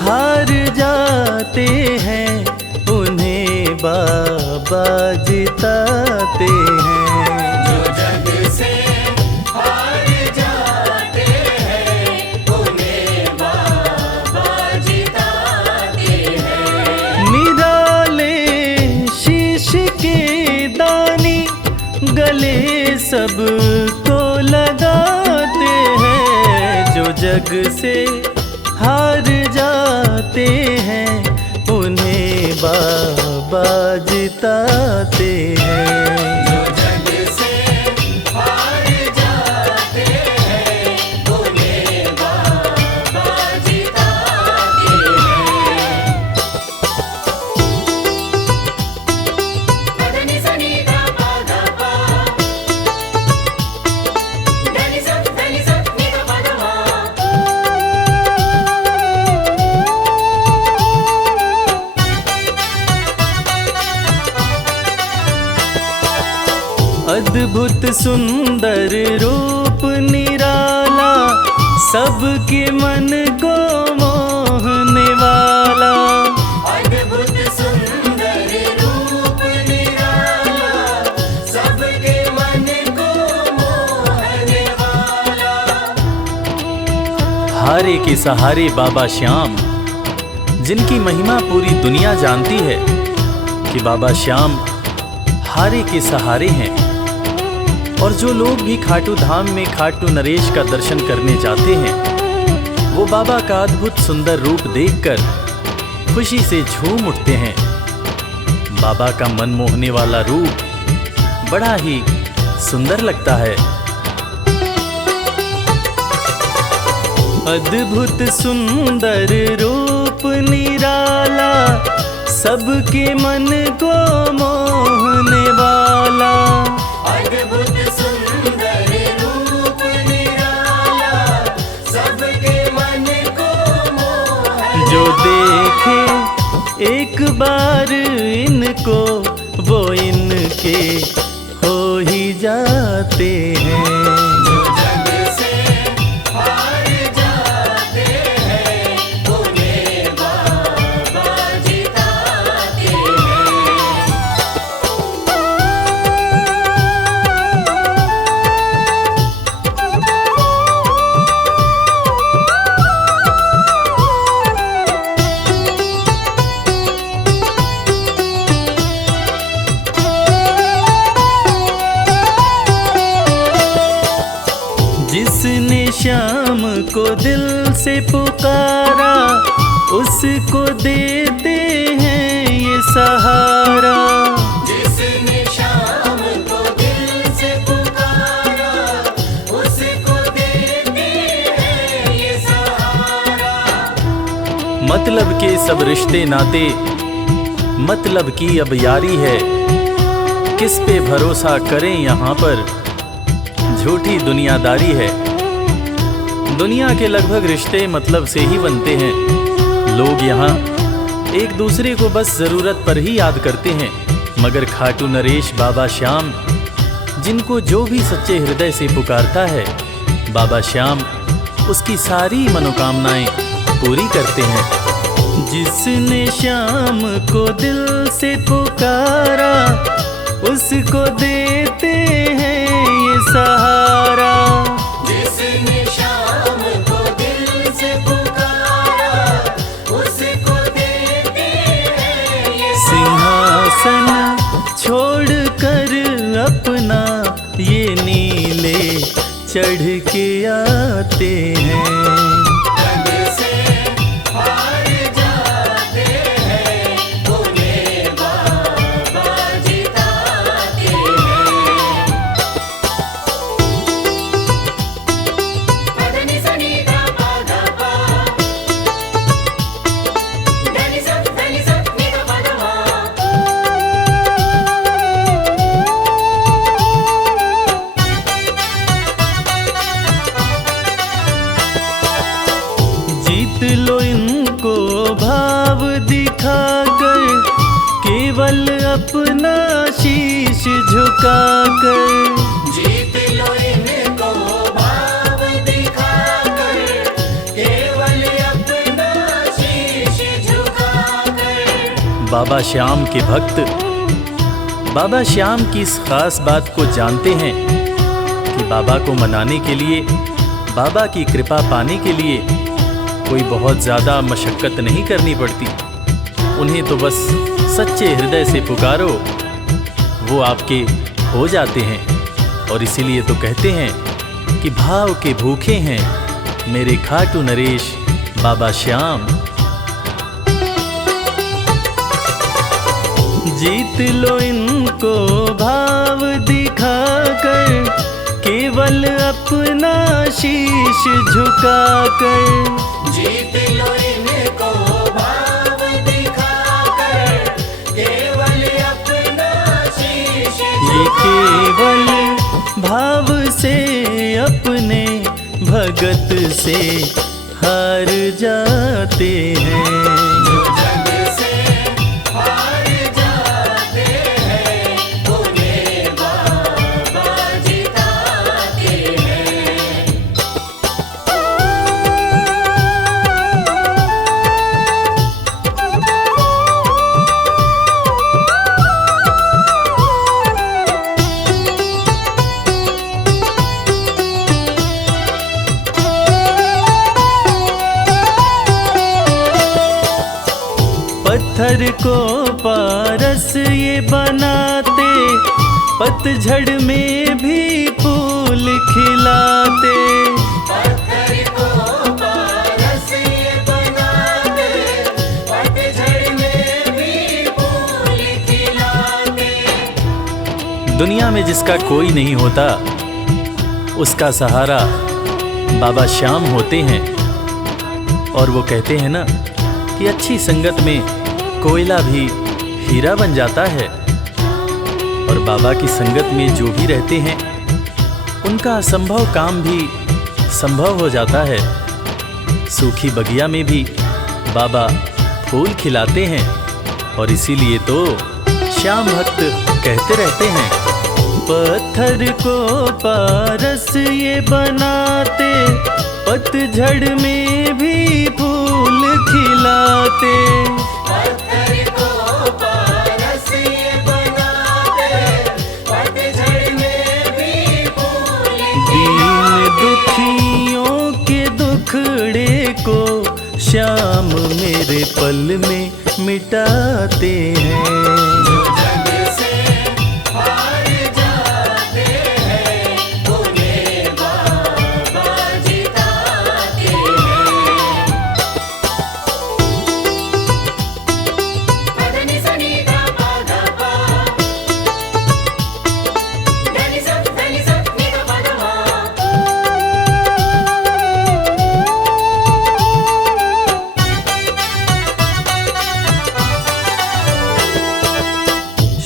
हार जाते हैं, उन्हें बाबा जिताते हैं। जो जग से हार जाते हैं, उन्हें बाबा जिताते हैं। निराले शीश के दानी गले सबको लगाते हैं। जो जग से हार जाते हैं, उन्हें बाबा जिताते हैं। जो जग से हार जाते हैं, उन्हें बाबा जिताते हैं। पदनि सनि धा पा धा पा, धनि सा नि धा पा धा मा। अद्भुत सुंदर रूप निराला, सबके मन को मोहने वाला। अद्भुत सुंदर रूप निराला, सबके मन को मोहने वाला। हारे के सहारे बाबा श्याम, जिनकी महिमा पूरी दुनिया जानती है कि बाबा श्याम हारे के सहारे हैं। और जो लोग भी खाटू धाम में खाटू नरेश का दर्शन करने जाते हैं, वो बाबा का अद्भुत सुंदर रूप देखकर खुशी से झूम उठते हैं। बाबा का मन मोहने वाला रूप बड़ा ही सुंदर लगता है। अद्भुत सुंदर रूप निराला, सबके मन को मोहने वाला। अद्भुत सुंदर रूप निराला, सबके मन को मोहने। जो देखे एक बार इनको, वो इनके हो ही जाते हैं। जो जग से हार जाते हैं, उन्हें बाबा जिताते हैं। जिसने श्याम को दिल से पुकारा, उसको देते हैं ये सहारा। जिसने शाम को दिल से पुकारा, उसको देते हैं ये सहारा। मतलब के सब रिश्ते नाते, मतलब की अब यारी है। किस पे भरोसा करें यहाँ पर, झूठी दुनियादारी है। दुनिया के लगभग रिश्ते मतलब से ही बनते हैं। लोग यहाँ एक दूसरे को बस जरूरत पर ही याद करते हैं, मगर खाटू नरेश बाबा श्याम, जिनको जो भी सच्चे हृदय से पुकारता है, बाबा श्याम उसकी सारी मनोकामनाएं पूरी करते हैं। जिसने श्याम को दिल से पुकारा, उसको देते हैं ये सहारा। जिसने शाम को दिल से पुकारा, उसको देते हैं ये सिंहासन छोड़कर अपना, ये नीले चढ़ के आते हैं। जग से हार जाते हैं, उन्हें बाबा जिताते हैं। पदनि सनि धा पा धा पा, धनि सा नि धा पा धा मा। जीत लो इनको भाव दिखाकर, केवल अपना शीश झुकाकर। जीत लो इनको भाव दिखाकर, केवल अपना शीश बाबा श्याम के भक्त बाबा श्याम की इस खास बात को जानते हैं कि बाबा को मनाने के लिए, बाबा की कृपा पाने के लिए कोई बहुत ज़्यादा मशक्क़त नहीं करनी पड़ती। उन्हें तो बस सच्चे हृदय से पुकारो, वो आपके हो जाते हैं। और इसीलिए तो कहते हैं कि भाव के भूखे हैं मेरे खाटू नरेश बाबा श्याम। जीत लो इनको भाव दिखाकर, केवल अपना शीश झुकाकर। जीत लो इनको भाव दिखाकर, केवल अपना शीश ये केवल भाव से अपने भगत से हार जाते हैं। जो जग से हार जाते हैं, उन्हें बाबा जिताते हैं। पत्थर को पारस ये बनाते, पतझड़ में भी फूल खिलाते। पत्थर को पारस ये बनाते, पतझड़ में भी फूल खिलाते। दुनिया में जिसका कोई नहीं होता, उसका सहारा बाबा श्याम होते हैं। और वो कहते हैं ना कि अच्छी संगत में कोयला भी हीरा बन जाता है। और बाबा की संगत में जो भी रहते हैं, उनका असंभव काम भी संभव हो जाता है। सूखी बगिया में भी बाबा फूल खिलाते हैं। और इसीलिए तो श्याम भक्त कहते रहते हैं, पत्थर को पारस ये बनाते, पतझड़ में भी फूल खिलाते। पत्थर को पारस ये बनाते, पतझड़ में भी फूल दीन दुखियों के दुखड़े को श्याम मेरे पल में मिटाते हैं। जो जग से हार जाते हैं, उन्हें बाबा जिताते हैं। पदनि सनि धा पा धा पा, धनि सा नि धा पा धा मा।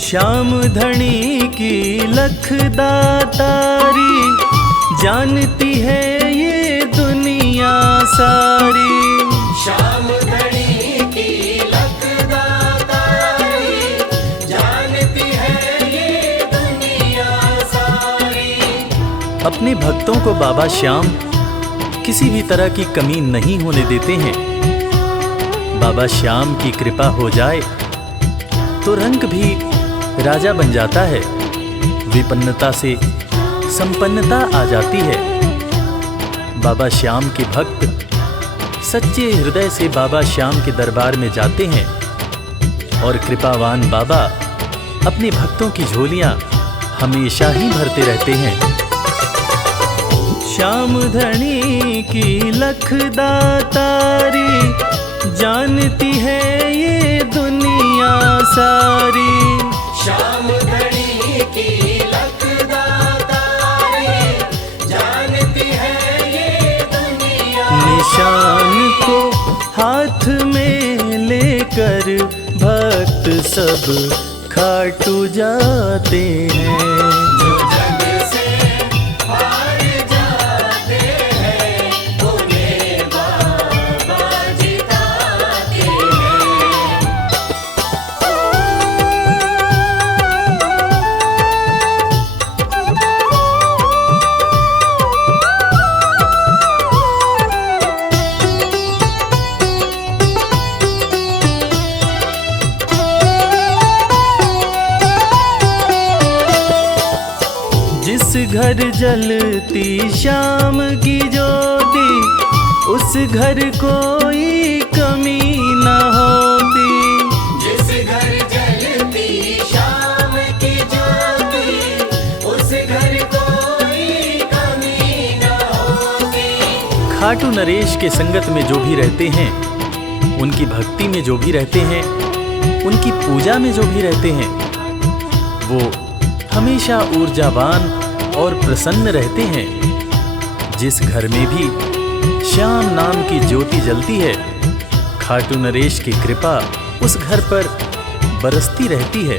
श्याम धनी की लखदातारी, जानती है ये दुनिया सारी। श्याम धनी की लखदातारी, जानती है ये दुनिया सारी। अपने भक्तों को बाबा श्याम किसी भी तरह की कमी नहीं होने देते हैं। बाबा श्याम की कृपा हो जाए तो रंग भी राजा बन जाता है। विपन्नता से संपन्नता आ जाती है। बाबा श्याम के भक्त सच्चे हृदय से बाबा श्याम के दरबार में जाते हैं। और कृपावान बाबा अपने भक्तों की झोलियां हमेशा ही भरते रहते हैं। श्याम धनी की लखदातारी, जानती है ये दुनिया सारी। श्याम धनी की लखदातारी, जानती है ये दुनिया। निशान को हाथ में लेकर भक्त सब खाटू जाते हैं। जो जग से हार जाते हैं, उन्हें बाबा जिताते हैं। घर जलती शाम की ज्योति, उस घर कोई कमी न होती। जिस घर जलती शाम की ज्योति, उस घर कोई कमी न होती। खाटू नरेश के संगत में जो भी रहते हैं, उनकी भक्ति में जो भी रहते हैं, उनकी पूजा में जो भी रहते हैं, वो हमेशा ऊर्जावान और प्रसन्न रहते हैं। जिस घर में भी श्याम नाम की ज्योति जलती है, खाटू नरेश की कृपा उस घर पर बरसती रहती है।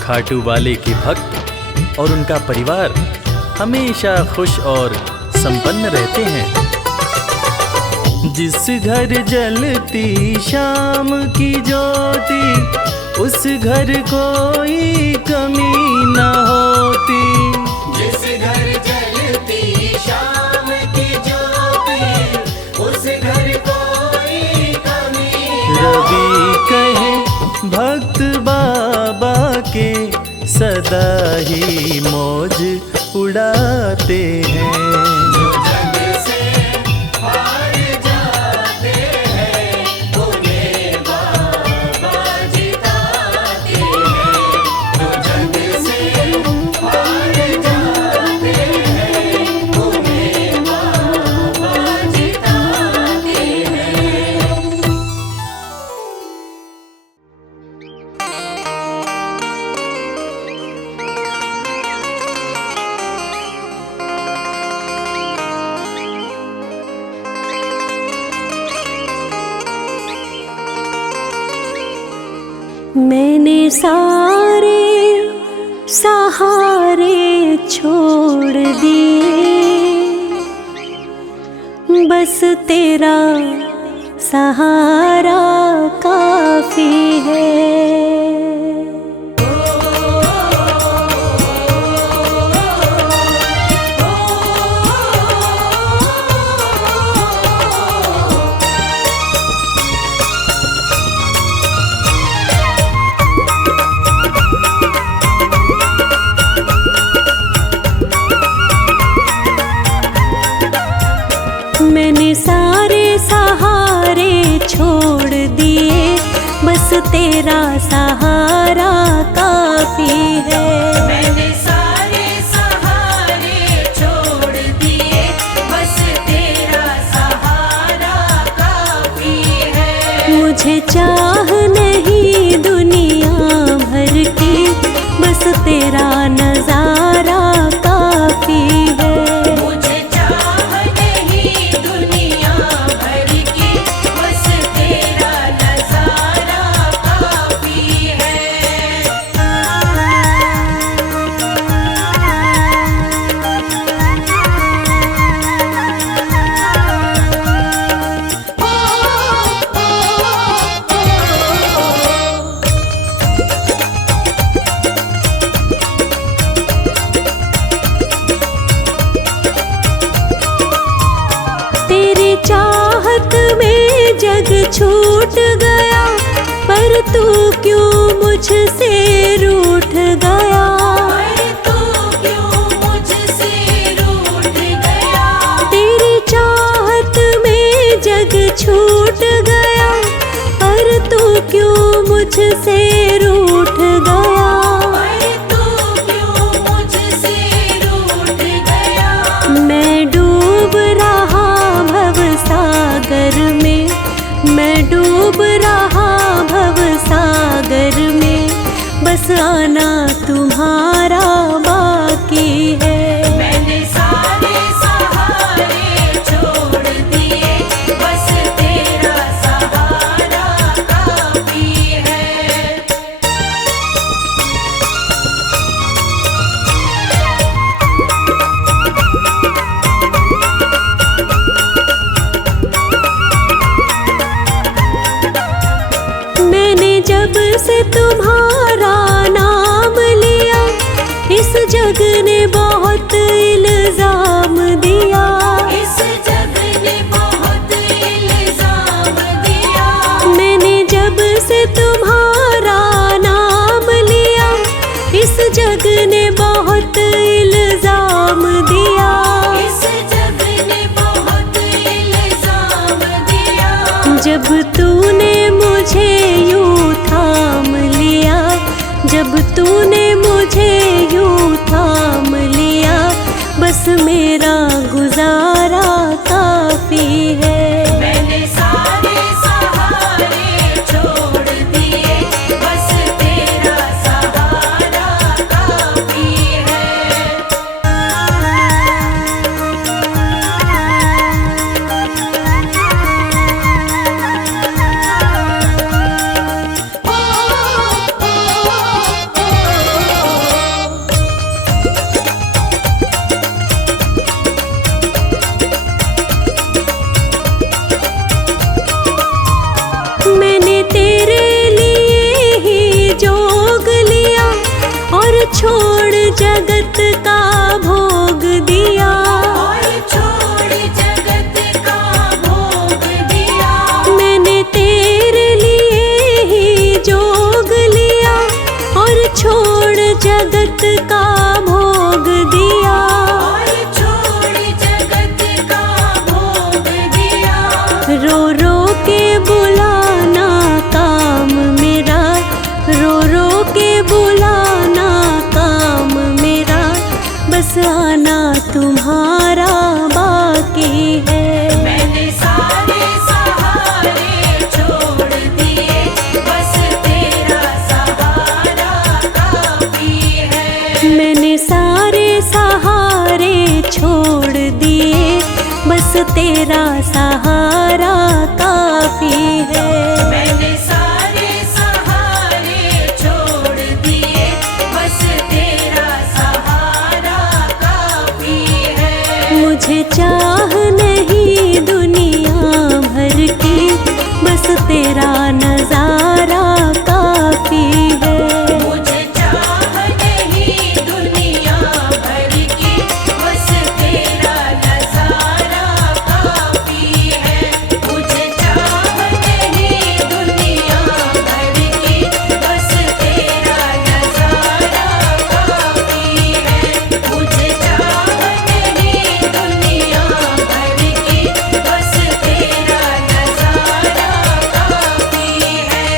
खाटू वाले के भक्त और उनका परिवार हमेशा खुश और संपन्न रहते हैं। जिस घर जलती शाम की ज्योति, उस घर कोई कमी न होती। जिस घर जलती शाम की ज्योति, उस घर कोई कमी न रवि कहे भक्त बाबा के, सदा ही मौज उड़ाते हैं। जो जग से हार जाते हैं, उन्हें बाबा जिताते हैं। जो जग से हार जाते हैं, उन्हें बाबा जिताते हैं। मैंने सारे सहारे छोड़ दिए, बस तेरा सहारा काफी है। मैंने सारे सहारे छोड़ दिए, बस तेरा सहारा काफी है। मैंने सारे सहारे छोड़ दिए, बस तेरा सहारा काफी है। मुझे चाह नहीं दुनिया भर की, बस तेरा नजारा काफी है। मुझे चाह नहीं दुनिया भर की, बस तेरा नजारा काफी है। तेरी चाहत में जग छूट गया, पर तू क्यों मुझसे रूठ गया। पर तू क्यों मुझसे रूठ गया। तेरी चाहत में जग छूट गया, पर तू क्यों मुझसे रूठ गया। पर तू क्यों मुझसे रूठ गया। मैं डूब रहा भव सागर में, मैं डूब रहा भव सागर में, बस आना तुम्हारा बाकी है। मैंने सारे सहारे छोड़ दिए, बस तेरा सहारा काफी है। मैंने जब से तुम्हारा नाम लिया, इस जग ने बहुत इल्जाम दिया। इस जग ने बहुत इल्जाम दिया। मैंने जब से तुम्हारा नाम लिया, इस जग ने बहुत इल्जाम जब तूने मुझे यूं थाम लिया, जब तूने मुझे यूं थाम लिया, बस मेरा गुजारा काफी है। मैंने सारे सहारे छोड़ दिए, बस तेरा सहारा काफी है। मैंने तेरे लिए ही जोग लिया और छोड़ जगत का भोग दिया। और छोड़ जगत का भोग दिया। मैंने तेरे लिए ही जोग लिया और छोड़ जगत का भोग दिया। और छोड़ जगत का भोग दिया। रो रो के बुलाना काम मेरा, रो रो के बुलाना काम मेरा, बस आना तुम्हारा बाकी है। मैंने सारे सहारे छोड़ दिए, बस तेरा सहारा काफी है। मैंने सारे सहारे छोड़ दिए, बस तेरा सहारा काफी है। मैंने सारे सहारे छोड़ दिए, बस तेरा सहारा काफी है। मुझे चाह नहीं दुनिया भर की, बस तेरा नजारा काफी है। मुझे चाह नहीं दुनिया भर की, बस तेरा नजारा काफी है। मुझे चाह नहीं दुनिया भर की, बस तेरा नजारा काफी है। मुझे चाह नहीं दुनिया भर की, बस तेरा नजारा काफी है।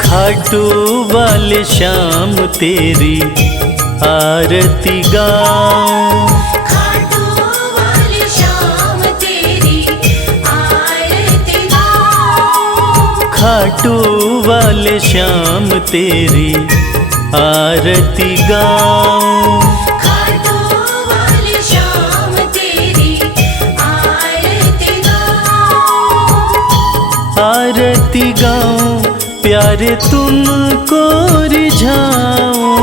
खाटू वाले श्याम तेरी आरती गाऊं, खाटू वाली शाम तेरी आरती गाऊं। खाटू वाले श्याम तेरी आरती गाऊं। खाटू वाली शाम तेरी आरती गाऊं। आरती गाऊं प्यारे तुमको रिझाऊं।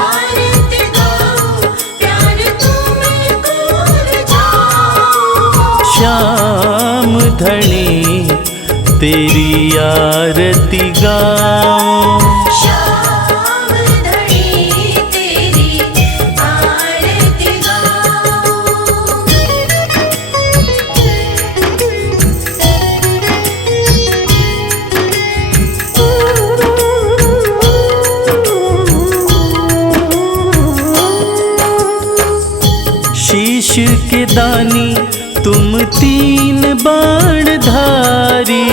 आरती गाऊं प्यार तुमको रिझाऊं। श्याम धनी तेरी आरती गाऊं। श्याम धनी तेरी आरती गाऊं। शीश के दानी तुम तीन बाण धारी।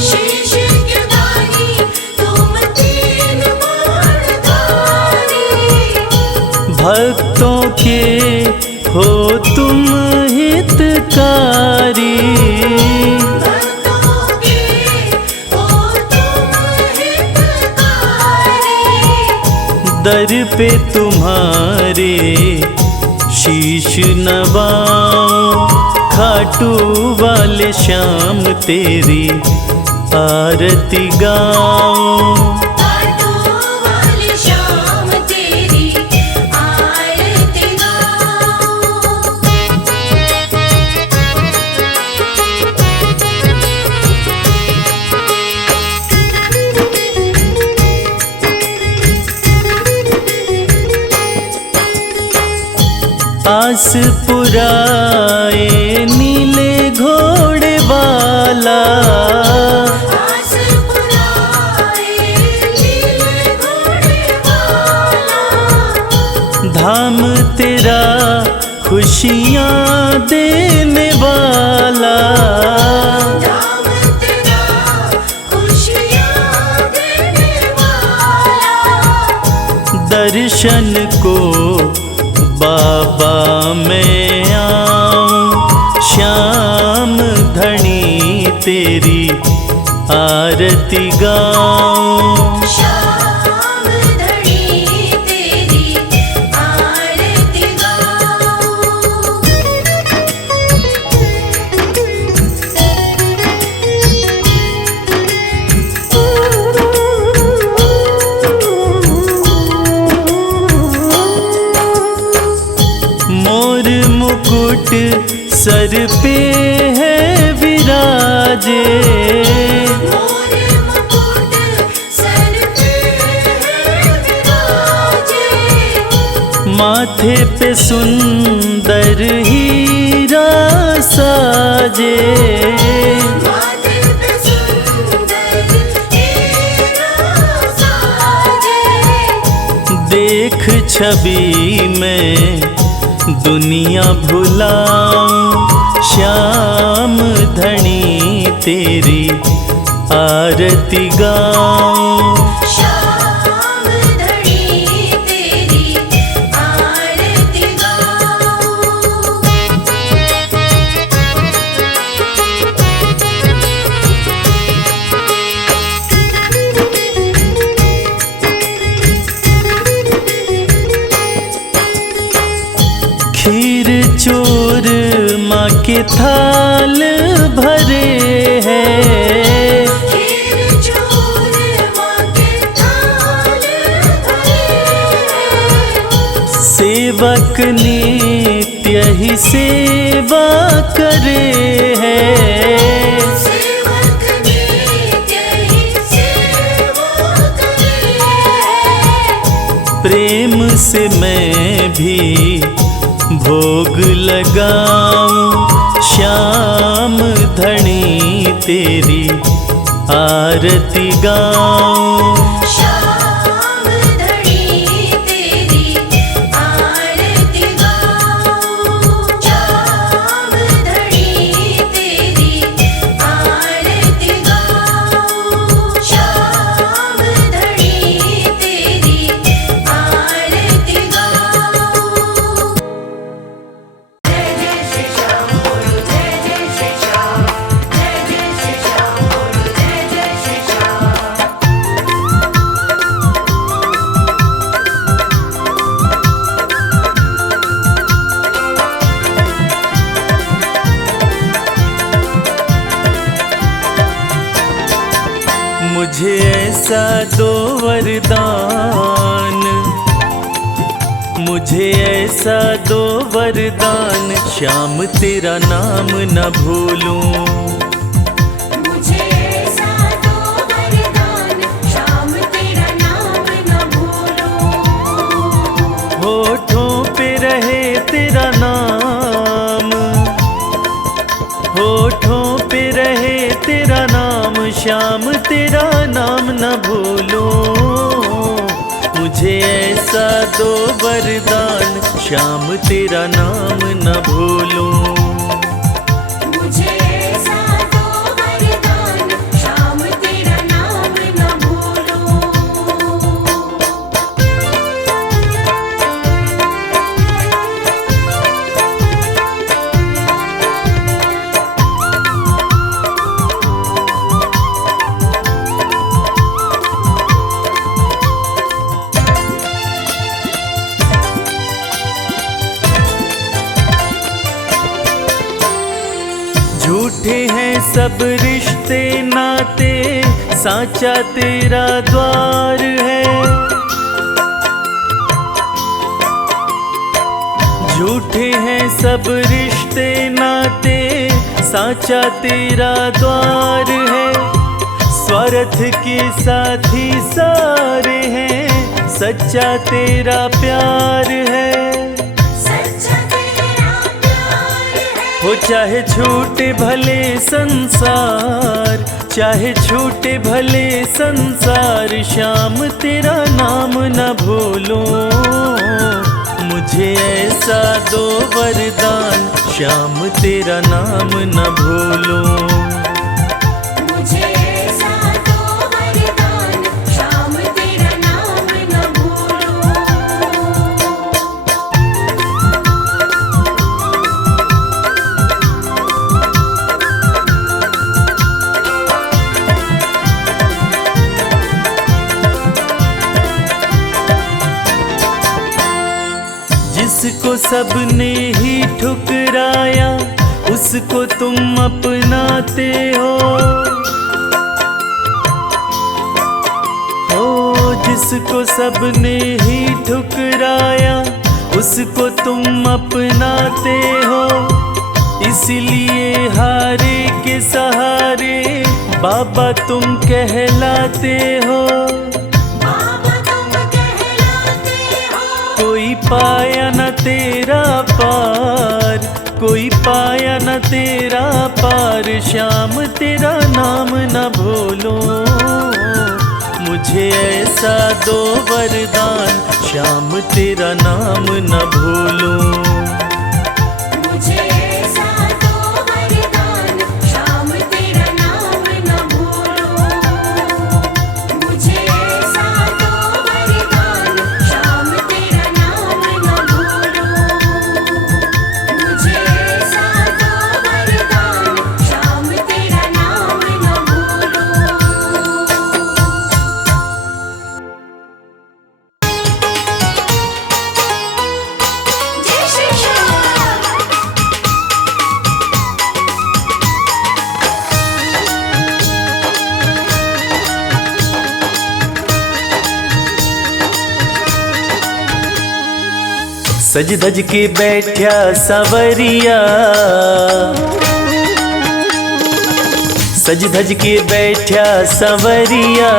शीश के दानी तुम तीन बाणधारी। भक्तों के हो तुम हितकारी। भक्तों के हो तुम हितकारी। दर पे तुम्हारे शीश नवाऊं। खाटू वाले श्याम तेरी आरती गाऊं। खाटू वाली शाम तेरी आरती गाऊं। आस पुराए नीले घोड़े वाला, आस पुराए नीले घोड़े वाला, धाम तेरा खुशियाँ देने वाला, धाम तेरा खुशियाँ देने वाला, दर्शन को बाबा मैं आऊं, श्याम धनी तेरी आरती गाऊं। श्याम धनी तेरी आरती मोर मुकुट सर पे है विराजे, मोर मुकुट सर पे है विराजे, माथे पे सुंदर हीरा साजे, माथे पे सुंदर हीरा साजे, देख छवि में दुनिया भुलाऊं, श्याम धनी तेरी आरती गाऊं। श्याम धनी तेरी आरती गाऊं। खीर चोर माँ के थाल भरे हैं, खीर चोर माँ के थाल भरे, सेवक नित्य ही सेवा करे हैं, सेवक नित्य ही सेवा करे, प्रेम से मैं भी भोग लगाऊं, श्याम धनी तेरी आरती गाऊं। श्याम धनी तेरी आरती गाऊं। श्याम धनी तेरी आरती गाऊं। श्याम धनी तेरी आरती गाऊं। जय जय श्री श्याम बोलो, जय जय श्री श्याम, जय जय श्री श्याम बोलो, जय जय श्री श्याम। मुझे ऐसा दो वरदान, मुझे ऐसा दो वरदान, श्याम तेरा नाम न भूलूं। मुझे ऐसा दो वरदान, श्याम तेरा नाम न भूलूं। होठों पे रहे तेरा नाम, होठों पे रहे तेरा नाम, श्याम तेरा नाम न भूलूं। मुझे ऐसा दो वरदान, श्याम तेरा नाम न भूलूं। मुझे ऐसा दो वरदान, श्याम तेरा नाम न भूलूं। झूठे हैं सब रिश्ते नाते, साचा तेरा द्वार है। झूठे हैं सब रिश्ते नाते, साचा तेरा द्वार है। स्वार्थ के साथी सारे हैं, सच्चा तेरा प्यार है। सच्चा हो चाहे छूटे भले संसार, चाहे छूटे भले संसार, श्याम तेरा नाम न भूलूं। मुझे ऐसा दो वरदान, श्याम तेरा नाम न भूलूं। मुझे ऐसा दो वरदान, श्याम तेरा नाम न भूलूं। जिसको सबने ही ठुकराया, उसको तुम अपनाते हो। जिसको सबने ही ठुकराया, उसको तुम अपनाते हो। इसलिए हारे के सहारे बाबा तुम कहलाते हो। बाबा तुम कहलाते हो। कोई पाया न तेरा पार, कोई पाया न तेरा पार, श्याम तेरा नाम न भूलूं। मुझे ऐसा दो वरदान, श्याम तेरा नाम न भूलूं। मुझे ऐसा दो वरदान, श्याम तेरा नाम न भूलूं। मुझे ऐसा दो वरदान, श्याम तेरा नाम न भूलूं। मुझे ऐसा दो वरदान, श्याम तेरा नाम न भूलूं। जय श्री श्याम। सज धज के बैठा सवरिया, सज धज के बैठा सवरिया,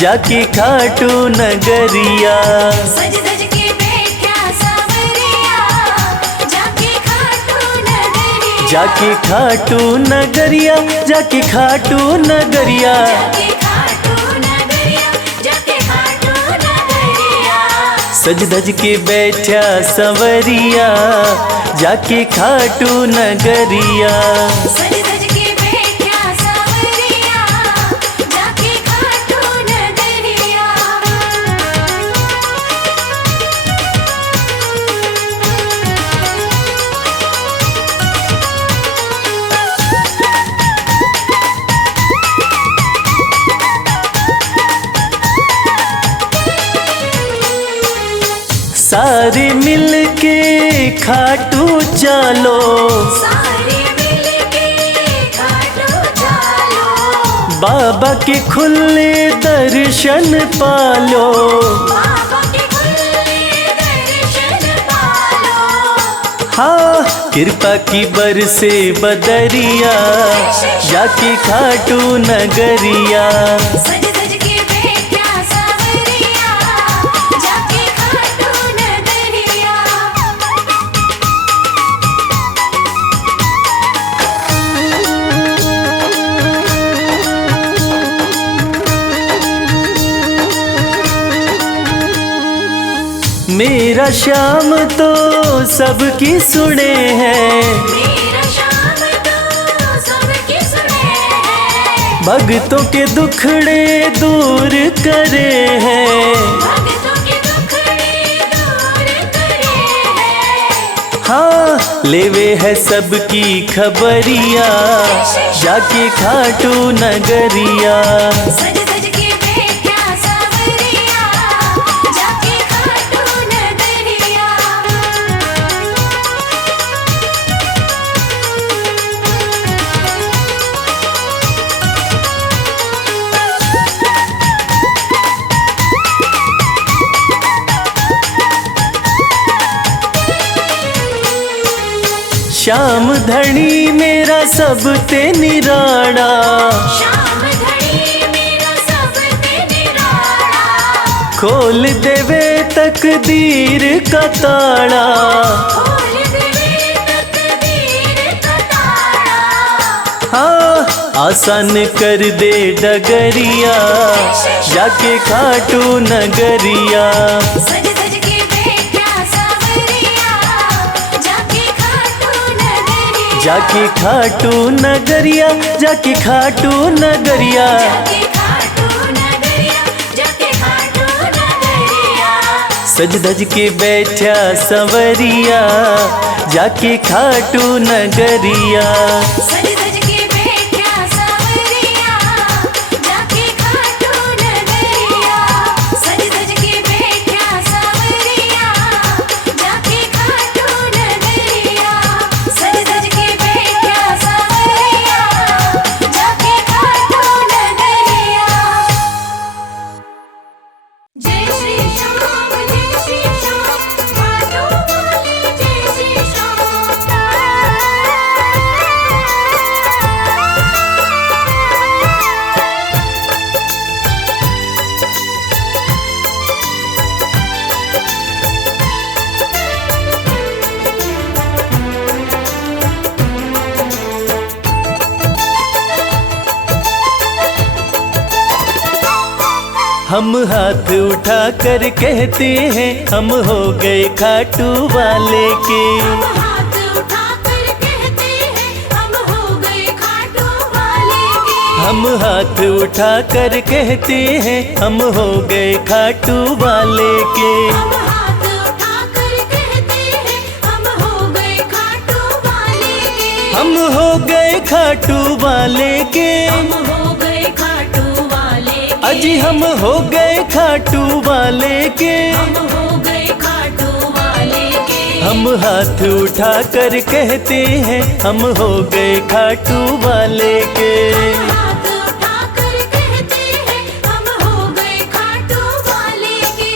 जाके खाटू नगरिया। सज धज के बैठा सावरिया, जाके खाटू नगरिया। जाके खाटू नगरिया, जाके खाटू नगरिया। जाके खाटू नगरिया, जाके खाटू नगरिया। सज धज के बैठा सवरिया, जाके खाटू नगरिया। सज धज के बैठा सावरिया, जाके खाटू नगरिया। सारे मिल के खाटू चलो, सारे मिलके खाटू चलो। बाबा के खुले दर्शन पालो। बाबा के खुले दर्शन पालो। हाँ कृपा की बरसे बदरिया, जाके खाटू नगरिया। सज धज के बैठा सावरिया, जाके खाटू नगरिया। मेरा श्याम तो सबकी सुने हैं, मेरा श्याम तो सबके सुने हैं। भक्तों के दुखड़े दूर करे हैं। भक्तों के दुखड़े दूर करे हैं। हाँ लेवे है सबकी खबरिया, जाके खाटू नगरिया। सज धज के बैठा सावरिया, जाके खाटू नगरिया। श्याम धनी मेरा सब ते निराड़ा, श्याम धनी मेरा सब ते निराला। खोल देवे तकदीर का ताला। खोल देवे तकदीर हाँ आसान कर दे डगरिया जाके खाटू नगरिया। सज सज के बैठा सावरिया जाके खाटू नगरिया। जाके खाटू नगरिया जाके खाटू नगरिया। जाके खाटू नगरिया जाके खाटू नगरिया। सज धज के बैठा सवरिया जाके खाटू नगरिया। सज सज के बैठा सावरिया जाके खाटू नगरिया। सज सज के बैठा सावरिया जाके खाटू नगरिया। सज सज के बैठा सावरिया जाके खाटू नगरिया। जय श्री श्याम खाटू वाले जय श्री श्याम। हम हाथ उठा कर कहते हैं हम हो गए खाटू वाले के। हम हाथ उठाकर कहते हैं हम हो गए खाटू वाले के। हम हाथ उठा कर कहते हैं हम हो गए खाटू वाले के। हम हाथ उठाकर कहते हैं हम हो गए खाटू वाले के। हम हो गए खाटू वाले के। हम हो गए खाटू वाले के। अजी हम हो गए खाटू वाले के। हम हो गए खाटू वाले के। हम हाथ उठा कर कहते हैं हम हो गए खाटू वाले के। हम हाथ उठाकर कहते हैं हम हो गए खाटू वाले के।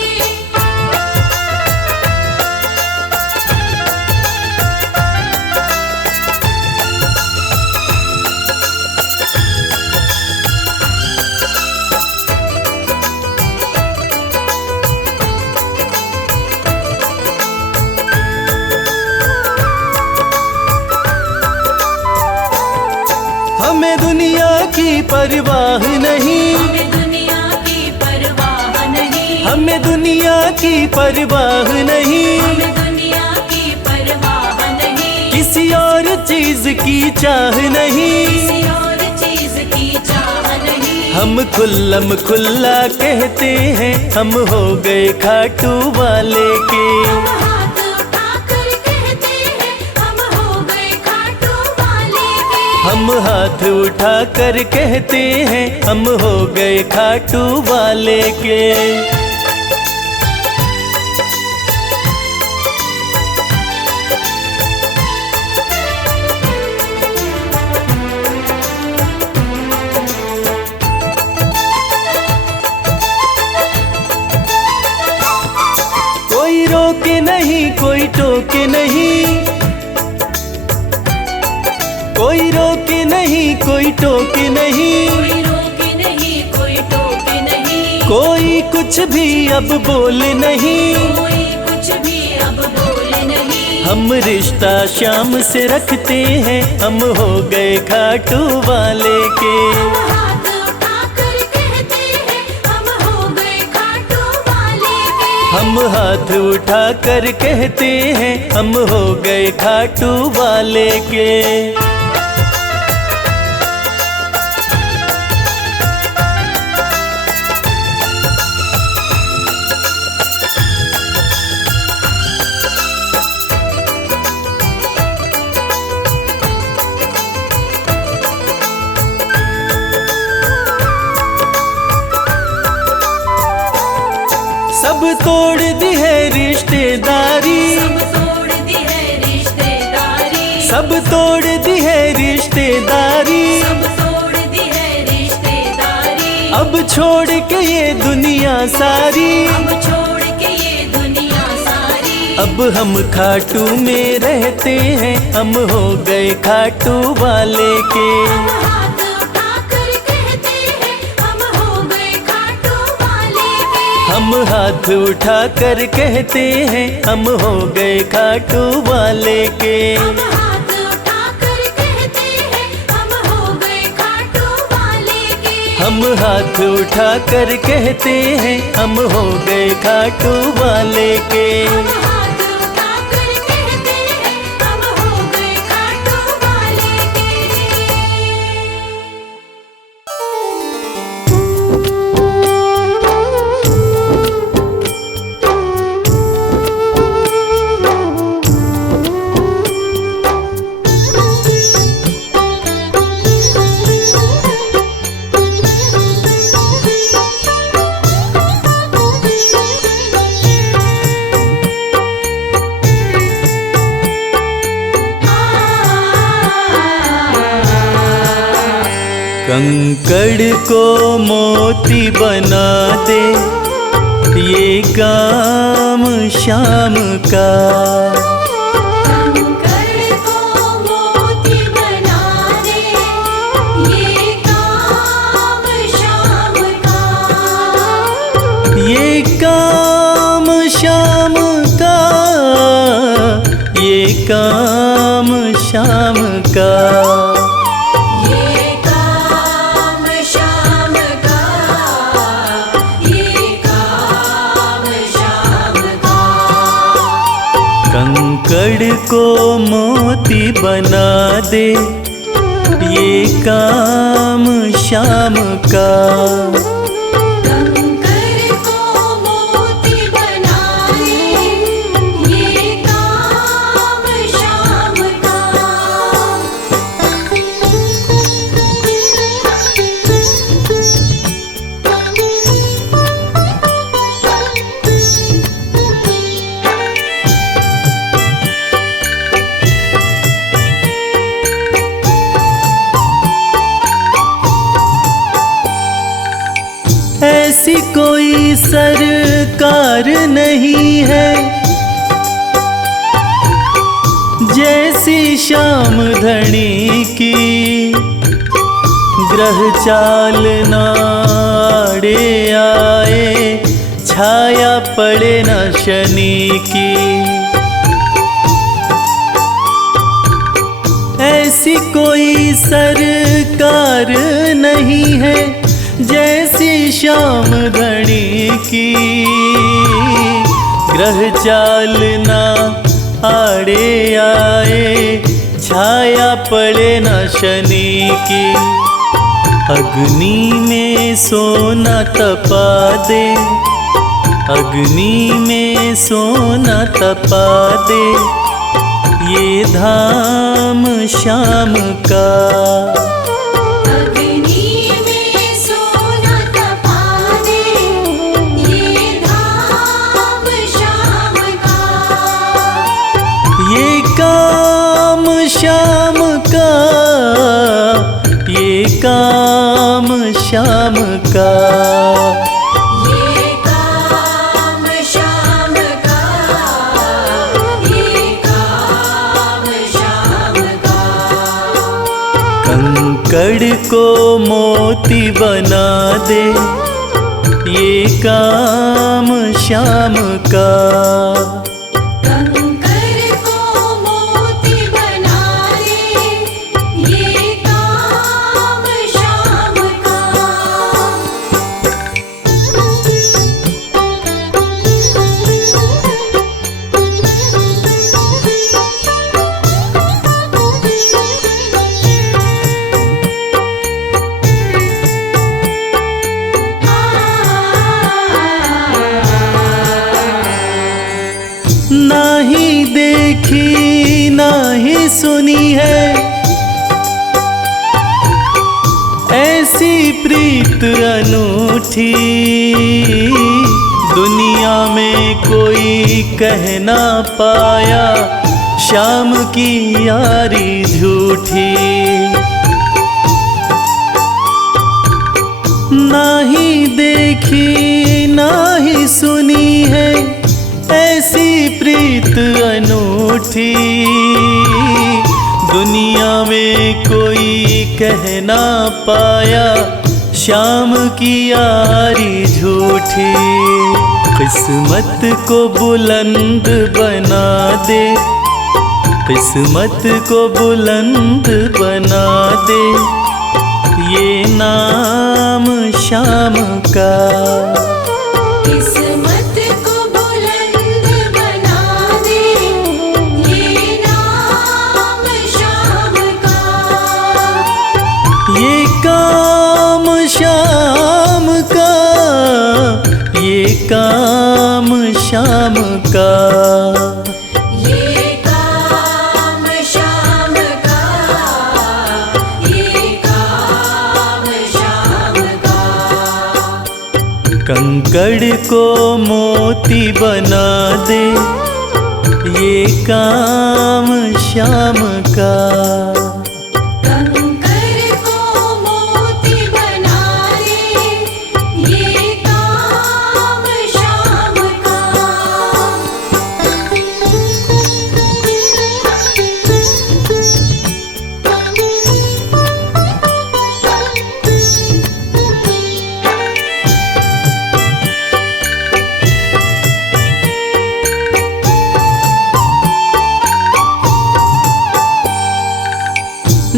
हमें दुनिया की परवाह नहीं। हमें दुनिया की परवाह नहीं। हमें दुनिया की परवाह नहीं। हमें दुनिया की परवाह नहीं। किसी और चीज की चाह नहीं। किसी और चीज की चाह नहीं। हम खुल्लम खुल्ला कहते हैं हम हो गए खाटू वाले के। हम हाथ उठाकर कहते हैं हम हो गए खाटू वाले के। हम हाथ उठा कर कहते हैं हम हो गए खाटू वाले के। कोई रोके नहीं कोई टोके नहीं। कोई रोके नहीं कोई टोके नहीं। कोई रोके नहीं कोई टोके नहीं। कोई कुछ भी अब बोले नहीं। कोई कुछ भी अब बोले नहीं। हम रिश्ता शाम से रखते हैं हम हो गए खाटू वाले के। हम हाथ उठाकर कहते हैं हम हो गए खाटू वाले के। हम हाथ उठा कर कहते हैं हम हो गए खाटू वाले के। सब तोड़ दी है रिश्तेदारी। सब तोड़ दी है रिश्तेदारी। सब तोड़ दी है रिश्तेदारी। सब तोड़ दी है रिश्तेदारी। अब छोड़ के ये दुनिया सारी। अब छोड़ के ये दुनिया सारी। अब हम खाटू में रहते हैं हम हो गए खाटू वाले के। हम हाथ उठाकर कहते हैं हम हो गए खाटू वाले के। हम हाथ उठा कर कहते हैं हम हो गए खाटू वाले के। हम हाथ उठाकर कहते हैं हम हो हम हाथ उठा कर कहते हैं हम हो गए खाटू वाले के। हम हाथ उठाकर कहते हैं हम हो गए खाटू वाले के। कंकड़ को मोती बना दे ये काम शाम का। कंकड़ को मोती बना दे ये काम शाम का। ये काम शाम का, ये काम शाम का। ये काम शाम का, ये काम शाम का। कंकड़ को मोती बना दे ये काम शाम का। कंकड़ को मोती बना दे ये काम शाम का। ऐसी कोई सरकार नहीं है जैसी श्याम धनी की। ग्रह चाल नाड़े आए छाया पड़े न शनि की। ऐसी कोई सरकार नहीं है जैसी श्याम धनी की। ग्रह चाल ना आड़े आए छाया पड़े न शनि की। अग्नि में सोना तपा दे, अग्नि में सोना तपा दे ये धाम शाम का। अग्नि में सोना तपा दे ये धाम शाम का। ये काम शाम का, ये काम शाम का। ये काम शाम का, ये काम शाम का। कंकड़ को मोती बना दे ये काम शाम का। कंकड़ को मोती बना दे ये काम शाम का। ना ही देखी ना ही सुनी है ऐसी प्रीत अनूठी। दुनिया में कोई कह ना पाया शाम की यारी झूठी। ना ही देखी ना ही सुनी है ऐसी प्रीत अनूठी। दुनिया में कोई कह ना पाया शाम की यारी झूठी। किस्मत को बुलंद बना दे, किस्मत को बुलंद बना दे ये नाम श्याम का। किस्मत को बुलंद बना दे ये नाम श्याम का। ये काम श्याम का, ये काम श्याम का। ये काम श्याम का, ये काम श्याम का। कंकड़ को मोती बना दे ये काम श्याम का। कंकर को मोती बना दे ये काम श्याम का।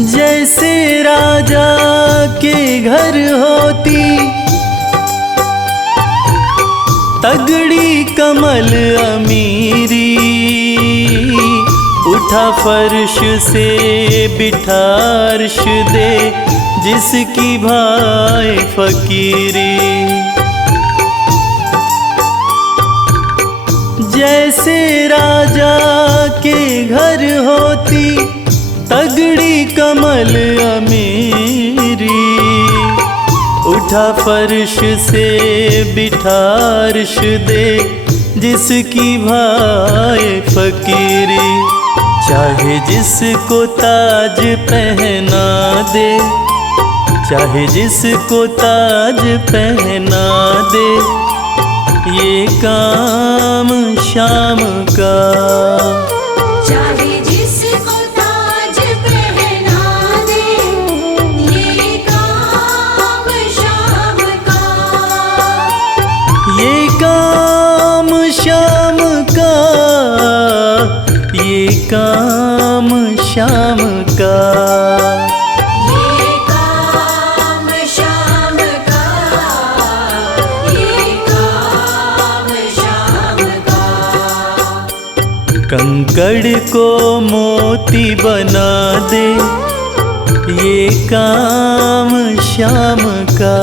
जैसे राजा के घर होती तगड़ी कमल अमीरी, उठा फर्श से बिठा अर्श दे जिसकी भाई फकीरी। जैसे राजा के घर होती तगड़ी कमल अमीरी, उठा फर्श से बिठा अर्श दे जिसकी भाई फकीरी। चाहे जिसको ताज पहना दे, चाहे जिसको ताज पहना दे ये काम श्याम का। चाहे जिसको ताज पहना दे ये काम श्याम का। ये काम श्याम का, ये काम श्याम का। ये काम श्याम का, ये काम श्याम का। कंकड़ को मोती बना दे ये काम श्याम का।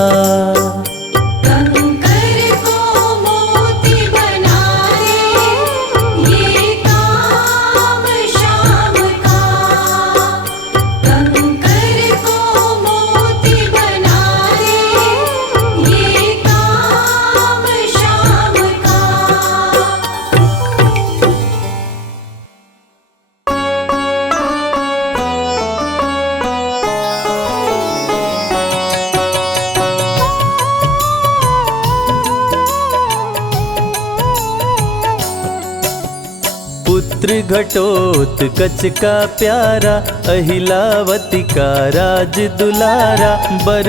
कंकर को मोती बना दे ये काम श्याम का। कंकर को मोती बना दे ये काम श्याम का। पुत्र घटोत्कच का प्यारा, अहिलावती का राज दुलारा, बर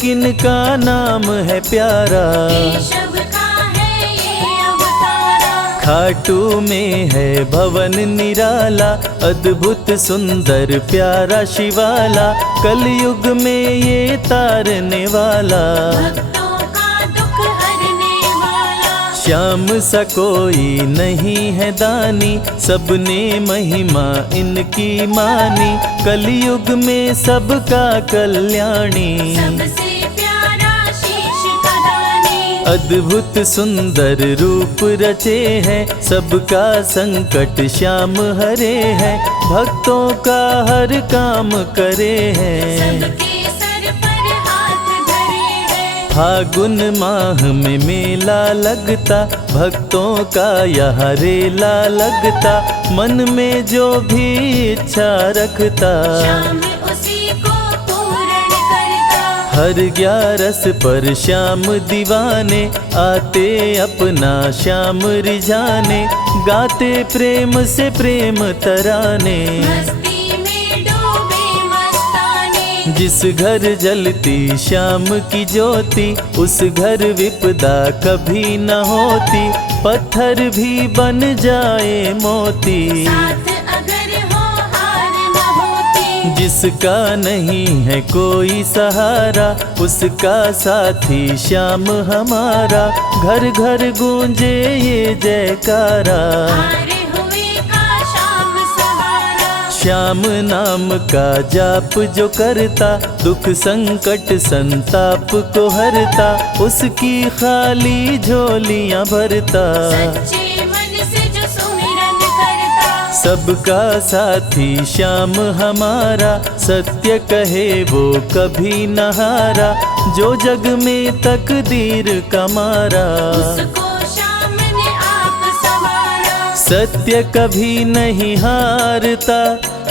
किन का नाम है प्यारा। केशव का है ये अवतारा, खाटू में है भवन निराला, अद्भुत सुंदर प्यारा शिवाला, कलयुग में ये तारने वाला। भक्तों का दुख हरने वाला, श्याम सा कोई नहीं है दानी, सबने महिमा इनकी मानी, कलयुग में सबका कल्याणी। सबसे प्यारा शीश का दानी, अद्भुत सुंदर रूप रचे हैं, सबका संकट श्याम हरे हैं, भक्तों का हर काम करे हैं। सबके सर पर हाथ धरे हैं। फागुन माह में मेला लगता, भक्तों का यहाँ रेला लगता, मन में जो भी इच्छा रखता, श्याम उसी को पूर्ण करता। हर 11 पर श्याम दीवाने, आते अपना श्याम रिझाने, गाते प्रेम से प्रेम तराने। मस्ती में डूबे मस्ताने, जिस घर जलती श्याम की ज्योति, उस घर विपदा कभी न होती, पत्थर भी बन जाए मोती। साथ अगर हो हार न होती, जिसका नहीं है कोई सहारा, उसका साथी श्याम हमारा। घर घर गूंजे ये जयकारा, हारे हुए का श्याम सहारा। श्याम नाम का जाप जो करता, दुख संकट संताप को हरता। उसकी खाली झोलियां भरता, सच्चे मन से जो सुमिरन करता। सबका साथी श्याम हमारा। सत्य कहे वो कभी न हारा, जो जग में तकदीर का मारा। उसको श्याम ने आप संवारा। सत्य कभी नहीं हारता,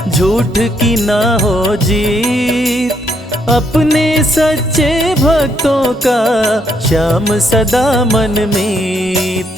झूठ की ना हो जीत। अपने सच्चे भक्तों का श्याम सदा मन मीत।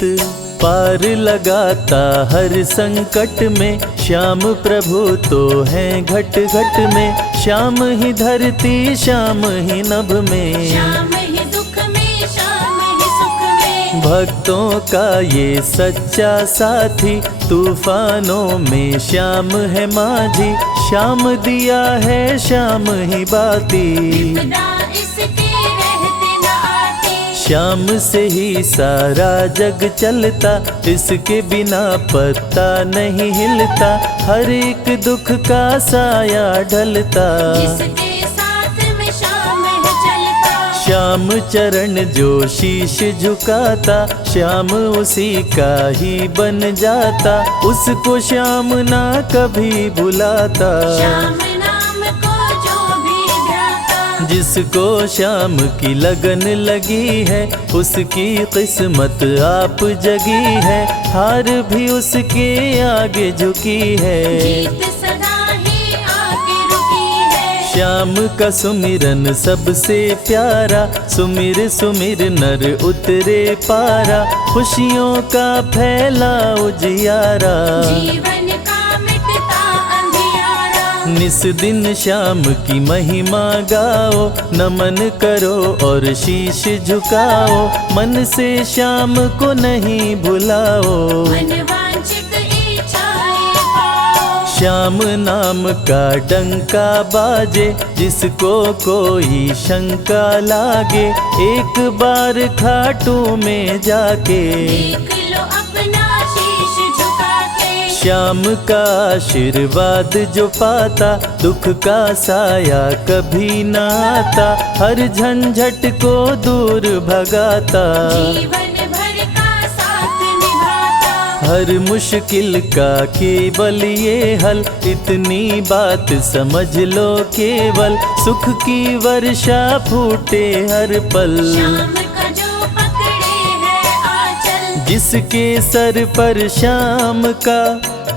पार लगाता हर संकट में, श्याम प्रभु तो हैं घट घट में। श्याम ही धरती श्याम ही नभ में, श्याम ही दुख में श्याम ही सुख में। भक्तों का ये सच्चा साथी। तूफानों में श्याम है माझी, श्याम दिया है श्याम ही बाती। विपदा इसके रहते न आती। श्याम से ही सारा जग चलता, इसके बिना पत्ता नहीं हिलता। हर एक दुख का साया ढलता, जिसके साथ में श्याम है चलता। श्याम चरण जो शीश झुकाता, श्याम उसी का ही बन जाता। उसको श्याम ना कभी भुलाता, श्याम नाम को जो भी ध्याता। जिसको श्याम की लगन लगी है, उसकी किस्मत आप जगी है। हार भी उसके आगे झुकी है, जीत सदा ही आके रुकी है। श्याम का सुमिरन सबसे प्यारा। सुमिर सुमिर नर उतरे पारा, खुशियों का फैला उजियारा। जीवन का मिटता अंधियारा। निस दिन श्याम की महिमा गाओ, नमन करो और शीश झुकाओ। मन से श्याम को नहीं भुलाओ, मन वांछित इच्छाएं पाओ। श्याम नाम का डंका बाजे, जिसको कोई शंका लागे। एक बार खाटू में जाके, देख लो अपना शीश झुका के। श्याम का आशीर्वाद जो पाता, दुख का साया कभी न आता। हर झंझट को दूर भगाता, जीवन भर का साथ निभाता। हर मुश्किल का केवल ये हल। इतनी बात समझ लो केवल, सुख की वर्षा फूटे हर पल। श्याम का जो पकड़े है आंचल, जिसके सर पर श्याम का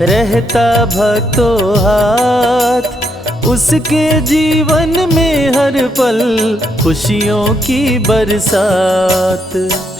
रहता भक्तों हाथ, उसके जीवन में हर पल खुशियों की बरसात।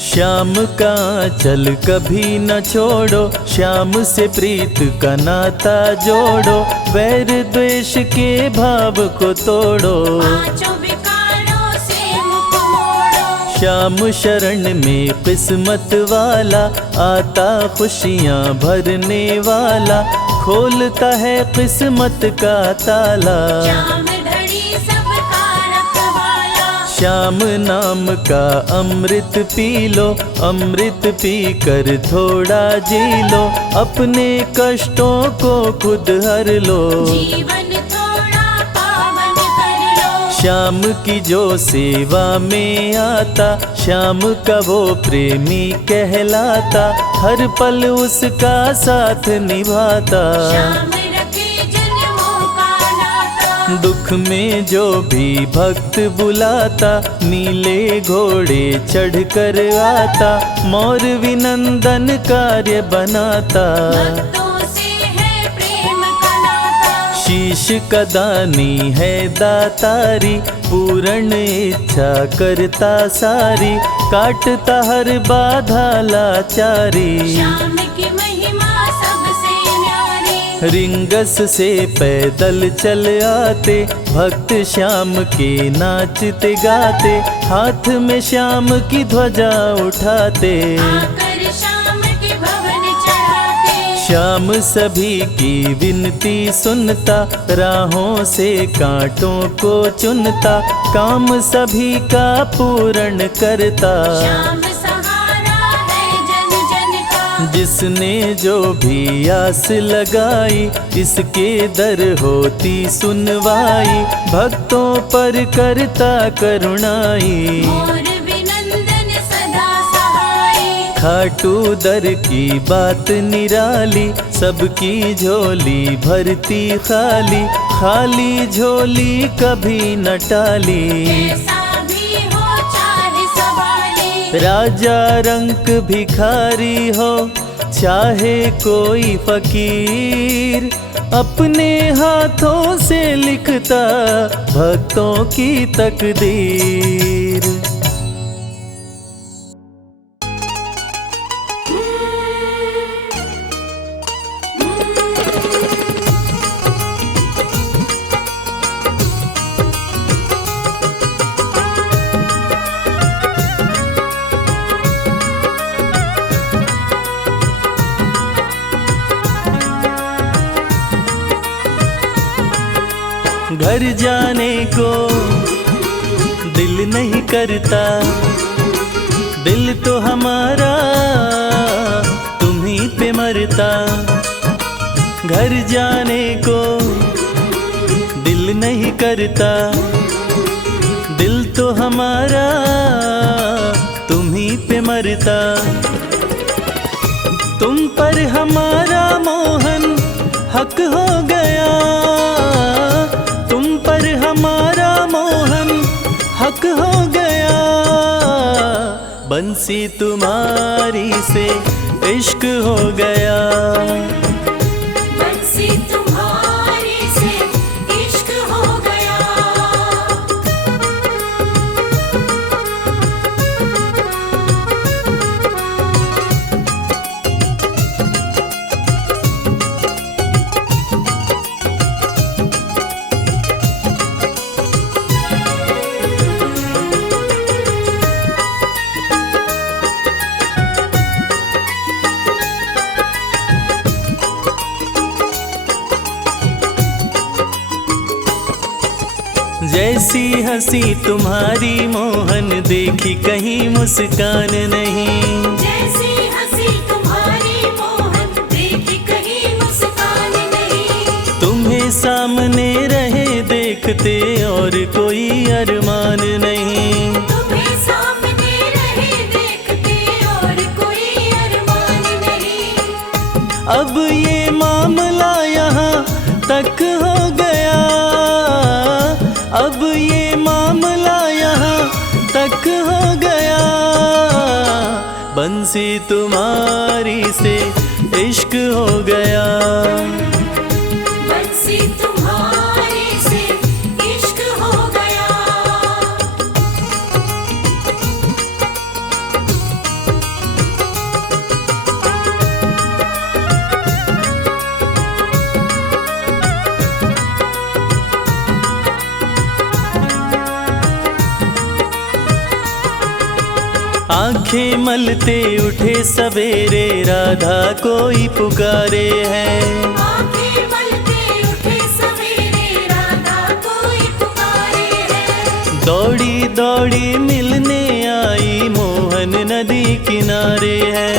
श्याम का चल कभी न छोड़ो, श्याम से प्रीत का नाता जोड़ो। वैर द्वेष के भाव को तोड़ो, पांचों विकारों से मुख मोड़ो। श्याम शरण में किस्मत वाला, आता खुशियाँ भरने वाला। खोलता है किस्मत का ताला, श्याम धड़ी सबका रखवाला। श्याम नाम का अमृत पी लो। अमृत पी कर थोड़ा जी लो, अपने कष्टों को खुद हर लो। जीवन थोड़ा पावन कर लो। श्याम की जो सेवा में आता, श्याम का वो प्रेमी कहलाता। हर पल उसका साथ निभाता, श्याम रखे जन्मों का नाता। दुख में जो भी भक्त बुलाता, नीले घोड़े चढ़ कर आता। मोर विनंदन कार्य बनाता, भक्तों से है प्रेम का नाता। शीश का दानी है दातारी, पूर्ण इच्छा करता सारी। काटता हर बाधा लाचारी, श्याम की महिमा सबसे न्यारी। रिंगस से पैदल चल आते, भक्त श्याम के नाचते गाते। हाथ में श्याम की ध्वजा उठाते, आकर श्याम के भवन चढ़ाते। श्याम सभी की विनती सुनता, राहों से कांटों को चुनता, काम सभी का पूर्ण करता। श्याम सहारा है जन जन का। जिसने जो भी आस लगाई, इसके दर होती सुनवाई, भक्तों पर करता करुणाई। मोर विनंदन सदा सहाय। खाटू दर की बात निराली, सबकी झोली भरती खाली, खाली झोली कभी न टाली। कैसा भी हो चाहे सवाली। राजा रंक भिखारी हो चाहे कोई फकीर, अपने हाथों से लिखता भक्तों की तकदीर। घर जाने को दिल नहीं करता, दिल तो हमारा तुम्हीं पे मरता। घर जाने को दिल नहीं करता, दिल तो हमारा तुम्हीं पे मरता। तुम पर हमारा मोहन हक हो गया, तुम पर हमारा मोहन हक हो गया। बंसी तुम्हारी से इश्क हो गया, बंसी तुम्हारी से इश्क हो गया। जैसी हंसी तुम्हारी मोहन, देखी कहीं मुस्कान नहीं। जैसी हंसी तुम्हारी मोहन, देखी कहीं मुस्कान नहीं। तुम्हें सामने रहे देखते और कोई अरमान नहीं। तुम्हें सामने रहे देखते और कोई अरमान नहीं। अब ये मामला यहाँ तक हो गया, अब ये मामला यहाँ तक हो गया। बंसी तुम्हारी से इश्क हो गया, बंसी तुम्हारी से इश्क हो गया। आंखें मलते उठे सवेरे, राधा कोई पुकारे है। आंखें मलते उठे सवेरे, राधा कोई पुकारे है। दौड़ी दौड़ी मिलने आई, मोहन नदी किनारे है।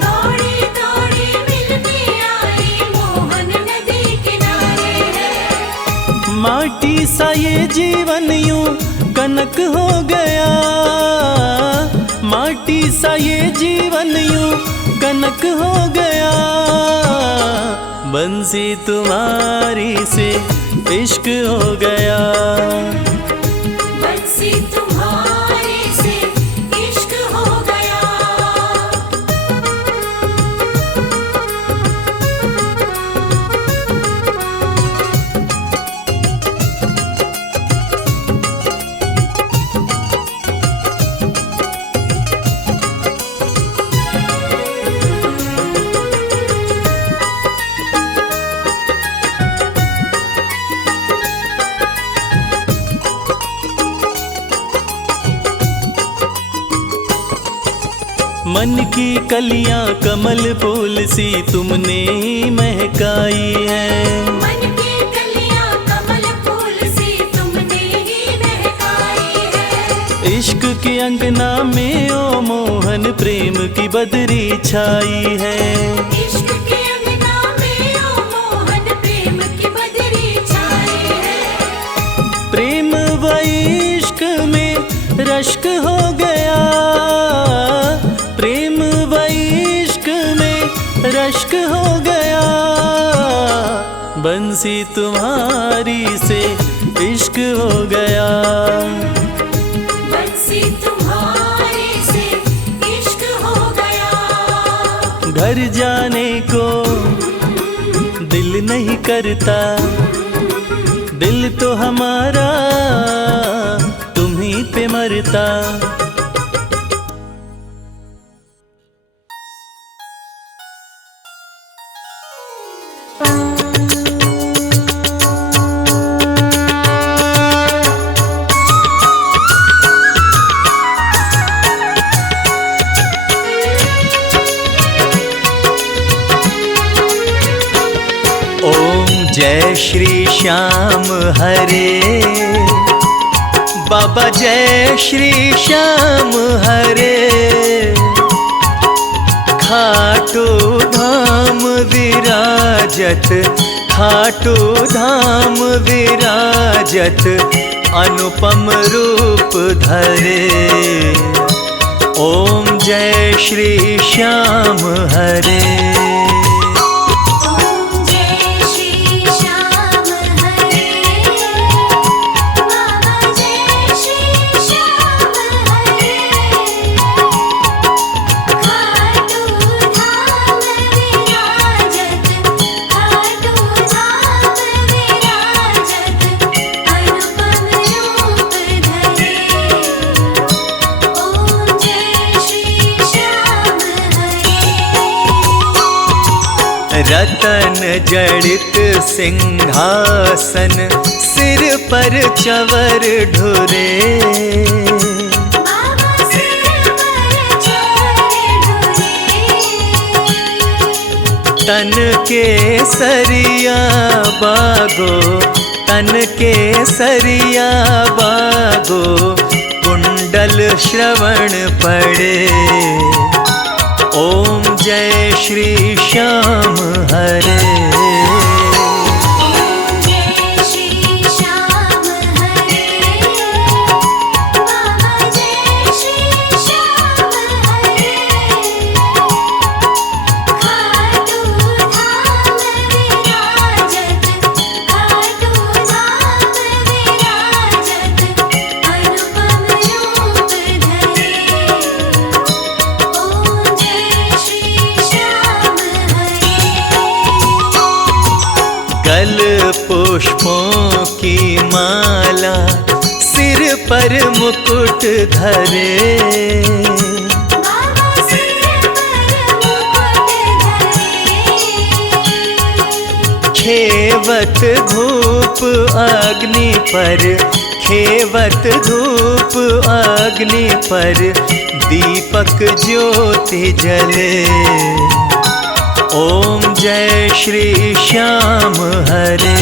दौड़ी दौड़ी मिलने आई, मोहन नदी किनारे है। माटी सा ये जीवन यूं कनक हो गया, माटी सा ये जीवन यूं कनक हो गया। बंसी तुम्हारी से इश्क हो गया, बंसी तुम्हारी से इश्क हो गया। मन की कलियां कमल फूल सी तुमने महकाई है। मन की कलियां कमल फूल सी तुमने ही महकाई है। इश्क के अंगना में ओ मोहन प्रेम की बदरी छाई है। इश्क के अंगना में ओ मोहन प्रेम की बदरी छाई है। प्रेम व इश्क में रश्क हो गया, प्रेम व इश्क में रश्क हो गया। बंसी तुम्हारी से इश्क हो गया। बंसी तुम्हारे से इश्क हो गया। घर जाने को दिल नहीं करता, दिल तो हमारा तुम्हीं पे मरता। ओम जय श्री श्याम हरे, बाबा जय श्री श्याम हरे। खाटू धाम विराजत, खाटू धाम विराजत, अनुपम रूप धरे। ओम जय श्री श्याम हरे। ओम जय श्री श्याम हरे, बाबा जय श्री श्याम हरे। खाटू धाम विराजत, खाटू धाम विराजत, अनुपम रूप धरे। ओम जय श्री श्याम हरे। रतन जड़ित सिंहासन, सिर पर चवर ढुरे। बाबा सिर पर चढ़ ढुरे। तन के सरिया बागो, तन के सरिया बागो, कुंडल श्रवण पड़े। ओम जय श्री श्याम हरे। ओम जय श्री श्याम हरे, बाबा जय श्री श्याम हरे। खाटू धाम विराजत, खाटू धाम विराजत, अनुपम रूप धरे। ओम जय श्री श्याम हरे। कल पुष्पों की माला, सिर पर मुकुट धरे। बाबा सिर पर मुकुट धरे। खेवत धूप अग्नि पर, खेवत धूप अग्नि पर, दीपक ज्योति जले। ओम जय श्री श्याम हरे।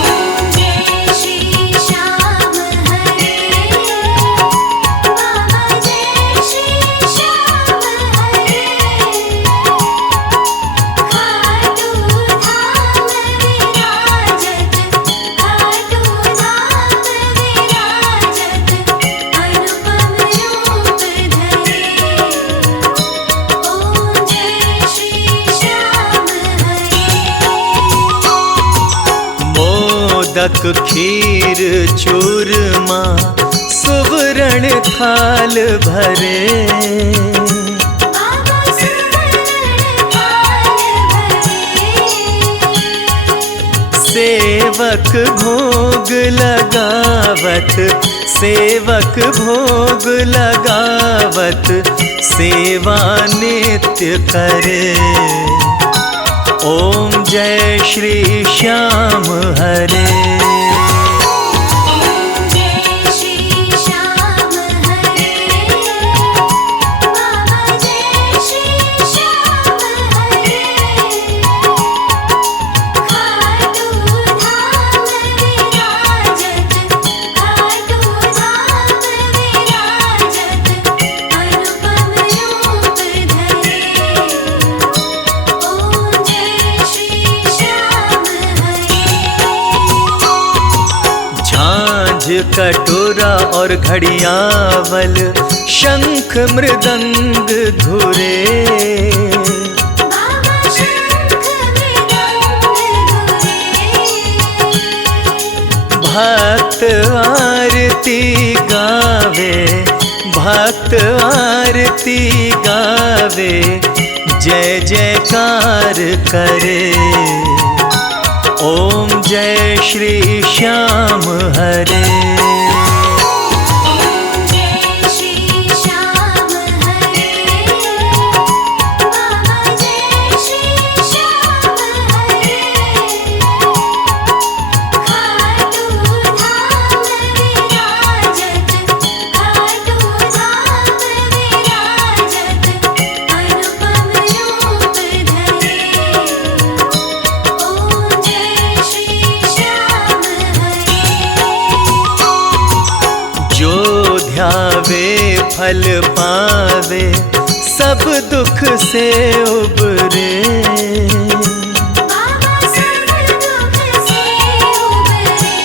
ओम जय श्री श्याम हरे, बाबा जय श्री श्याम हरे। खाटू धाम विराजत, खाटू धाम विराजत, अनुपम रूप धरे। ओम जय श्री श्याम हरे। मोदक खीर चूरमा, सुवर्ण थाल भरे। बाबा सुवर्ण थाल भरे। सेवक भोग लगावत, सेवक भोग लगावत, सेवा नित्य करे। ओम जय श्री श्याम हरे। ओम जय श्री श्याम हरे, कटोरा और घड़ियावल शंख मृदंग घुरे। बाबा शंख मृदंग घुरे। भक्त आरती गावे, भक्त आरती गावे, जय जयकार करे। ओम जय श्री श्याम हरे। ओम जय श्री श्याम हरे। बाबा जय श्री श्याम हरे। खाटू धाम विराजत, खाटू धाम विराजत, अनुपम रूप धरे। ओम जय श्री श्याम हरे। जो ध्यावे फल पावे, सब दुख से उबरे। बाबा सब दुख से उबरे।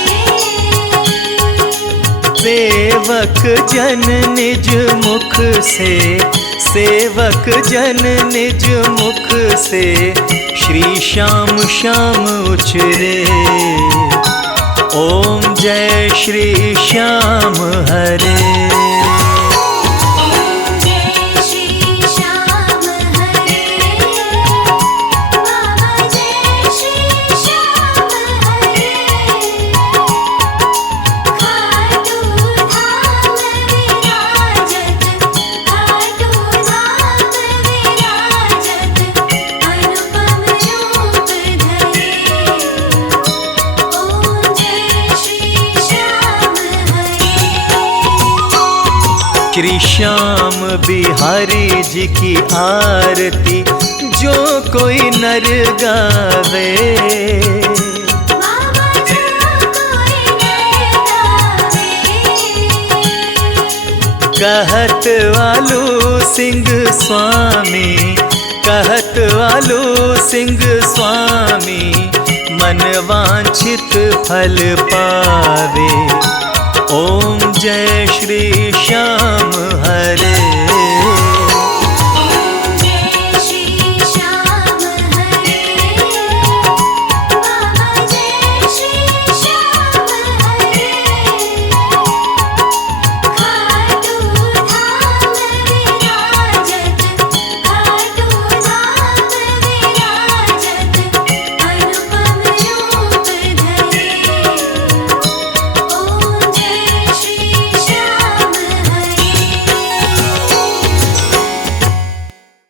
सेवक जन निज मुख से, सेवक जन निज मुख से, श्री श्याम श्याम उचरे। ओम जय श्री श्याम हरे। ओम जय श्री श्याम हरे। बाबा जय श्री श्याम हरे। खाटू धाम विराजत, खाटू धाम विराजत, अनुपम रूप धरे। ओम जय श्री श्याम हरे। श्री श्याम बिहारी जी की आरती जो कोई नर गावे। बाबा जो कोई नर गावे। कहत वालू सिंह स्वामी, कहत वालू सिंह स्वामी, मन वांछित फल पावे।